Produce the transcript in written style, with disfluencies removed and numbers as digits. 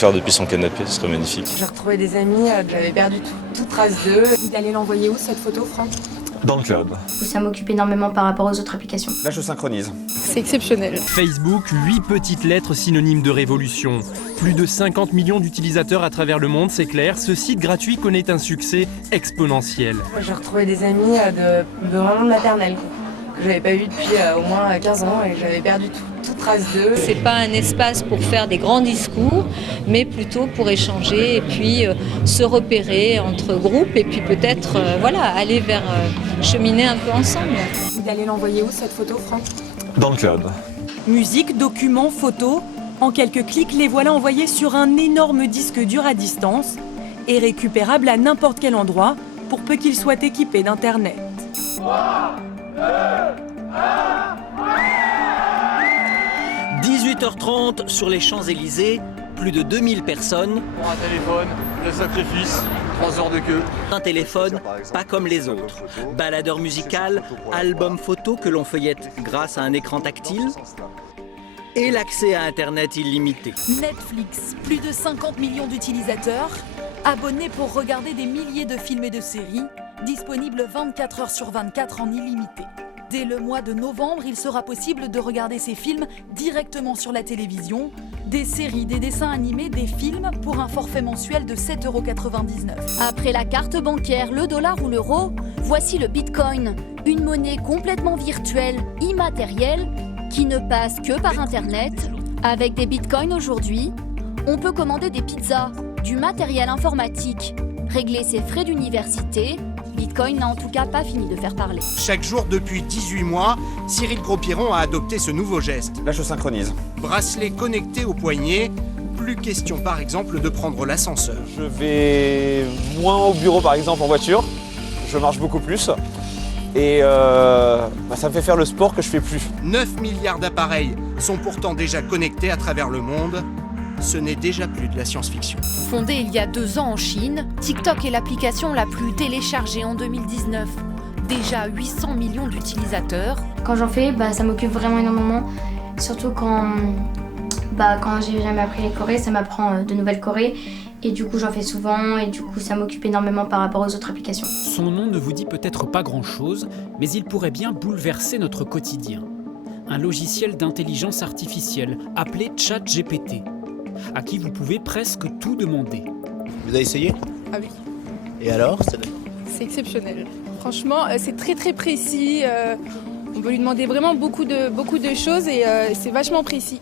faire depuis son canapé, ce serait magnifique. J'ai retrouvé des amis, j'avais perdu toute trace d'eux. Vous allez l'envoyer où cette photo, Franck? Dans le cloud. Ça m'occupe énormément par rapport aux autres applications. Là, je synchronise. C'est exceptionnel. Facebook, 8 petites lettres synonymes de révolution. Plus de 50 millions d'utilisateurs à travers le monde, c'est clair. Ce site gratuit connaît un succès exponentiel. J'ai retrouvé des amis de vraiment de maternelle, que j'avais pas vu depuis au moins 15 ans et j'avais perdu toute trace d'eux. C'est pas un espace pour faire des grands discours, mais plutôt pour échanger et puis se repérer entre groupes et puis peut-être aller vers cheminer un peu ensemble. Vous allez l'envoyer où cette photo, Franck? Dans le cloud. Musique, documents, photos, en quelques clics, les voilà envoyés sur un énorme disque dur à distance et récupérables à n'importe quel endroit pour peu qu'ils soient équipés d'Internet. 18h30 sur les Champs-Élysées, plus de 2000 personnes. Pour un téléphone, le sacrifice, 3 heures de queue. Un téléphone, pas comme les autres. Baladeur musical, album photo que l'on feuillette grâce à un écran tactile. Et l'accès à Internet illimité. Netflix, plus de 50 millions d'utilisateurs, abonnés pour regarder des milliers de films et de séries, disponibles 24 heures sur 24 en illimité. Dès le mois de novembre, il sera possible de regarder ces films directement sur la télévision, des séries, des dessins animés, des films pour un forfait mensuel de 7,99 €. Après la carte bancaire, le dollar ou l'euro, voici le Bitcoin, une monnaie complètement virtuelle, immatérielle, qui ne passe que par Internet. Avec des Bitcoins aujourd'hui, on peut commander des pizzas, du matériel informatique, régler ses frais d'université. Bitcoin n'a en tout cas pas fini de faire parler. Chaque jour depuis 18 mois, Cyril Gros-Piron a adopté ce nouveau geste. Là, je synchronise. Bracelet connecté au poignet, plus question par exemple de prendre l'ascenseur. Je vais moins au bureau, par exemple, en voiture. Je marche beaucoup plus. Et ça me fait faire le sport que je fais plus. 9 milliards d'appareils sont pourtant déjà connectés à travers le monde. Ce n'est déjà plus de la science-fiction. Fondé il y a 2 ans en Chine, TikTok est l'application la plus téléchargée en 2019. Déjà 800 millions d'utilisateurs. Quand j'en fais, ça m'occupe vraiment énormément. Surtout quand j'ai jamais appris les chorés, ça m'apprend de nouvelles chorés. Et du coup, j'en fais souvent et du coup, ça m'occupe énormément par rapport aux autres applications. Son nom ne vous dit peut-être pas grand-chose, mais il pourrait bien bouleverser notre quotidien. Un logiciel d'intelligence artificielle appelé ChatGPT, à qui vous pouvez presque tout demander. Vous avez essayé? Ah oui. Et alors? C'est exceptionnel. Franchement, c'est très très précis. On peut lui demander vraiment beaucoup de choses et c'est vachement précis.